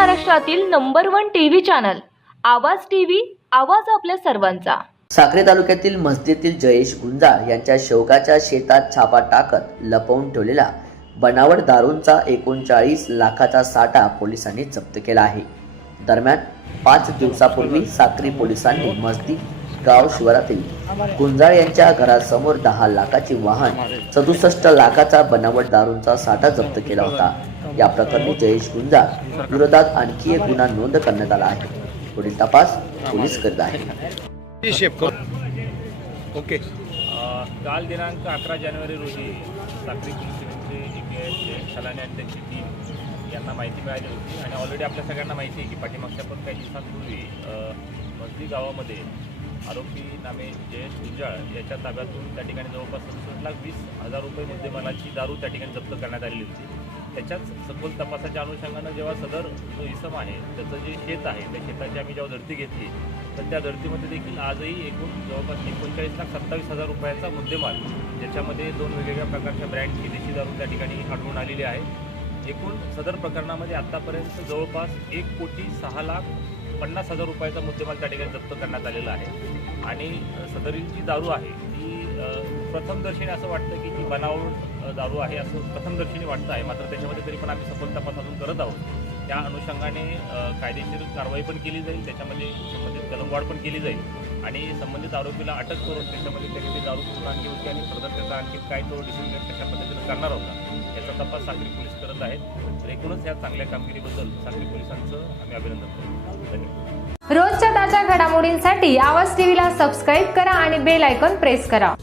महाराष्ट्रातील number one TV channel Awaaz TV Awaaz आपल्या सर्वांचा. साक्री तालुक्यातील मस्जिदीतील जयेश गुंजाळ यांच्या शेवगाच्या शेतात छापा टाकत लपवून ठेवलेला बनावट दारूंचा एकोणचाळीस लाखाचा साठा पोलिसांनी जप्त केला आहे. दरम्यान पाच दिवसापूर्वी साक्री पोलिसांनी मस्जिद गाव शिवारातील गुंजाळ यांच्या घरासमोर दहा लाखाची वाहन सदुसष्ट लाखाचा बनावट दारूंचा साठा जप्त केला होता. या प्रकरणी जयेश गुंजाळ विरोधात आणखी एक गुन्हा नोंद करण्यात आला आहे. पुढील तपास पोलीस करीत कर ओके. काल दिनांक अकरा जानेवारी रोजी साक्री पोलीस सलाने आणि त्यांची टीम यांना माहिती मिळाली होती. आणि ऑलरेडी आपल्या सगळ्यांना माहिती आहे की पाठीमागच्या पण काही दिवसांपूर्वी मजली गावामध्ये आरोपी नामे जयेश गुंजाळ याच्या ताब्यातून त्या ठिकाणी जवळपास सदुसष्ट लाख वीस हजार रुपये मुद्देमालाची दारू त्या ठिकाणी जप्त करण्यात आलेली होती. त्याच्याच सखोल तपासाच्या अनुषंगानं जेव्हा सदर जो इसम आहे त्याचं जे शेत आहे त्या शेताची आम्ही जेव्हा धरती घेतली तर त्या धर्तीमध्ये देखील आजही एकूण जवळपास एकोणचाळीस लाख सत्तावीस हजार रुपयाचा मुद्देमाल ज्याच्यामध्ये दोन वेगवेगळ्या प्रकारच्या ब्रँडची देशी दारू त्या ठिकाणी आढळून आलेली आहे. एकूण सदर प्रकरणामध्ये आत्तापर्यंत जवळपास एक कोटी सहा लाख पन्नास हजार रुपयाचा मुद्देमाल त्या ठिकाणी जप्त करण्यात आलेला आहे. आणि सदरील जी दारू आहे. ती प्रथमदर्शनी असं वाटतं की ती बनावट दारू आहे असं प्रथमदर्शनी वाटतं आहे. मात्र त्याच्यामध्ये तरी पण आम्ही सफल तपास अजून करत आहोत. त्या अनुषंगाने कायदेशीर कारवाई पण केली जाईल त्याच्यामध्ये संबंधित कलमवाढ पण केली जाईल आणि संबंधित आरोपीला अटक करून त्याच्यामध्ये त्याने ते दारू पूर्ण आणली होती आणि फर्दर त्याचा आणखी काय तो डिसिजन कशा पद्धतीनं करणार होता याचा तपास सागरी पोलीस करत आहेत. तर एकूणच या चांगल्या कामगिरीबद्दल सागरी पोलिसांचं आम्ही अभिनंदन करतो. धन्यवाद. रोजच्या ताज्या घडामोडींसाठी आवाज टीव्हीला सबस्क्राईब करा आणि बेल आयकॉन प्रेस करा.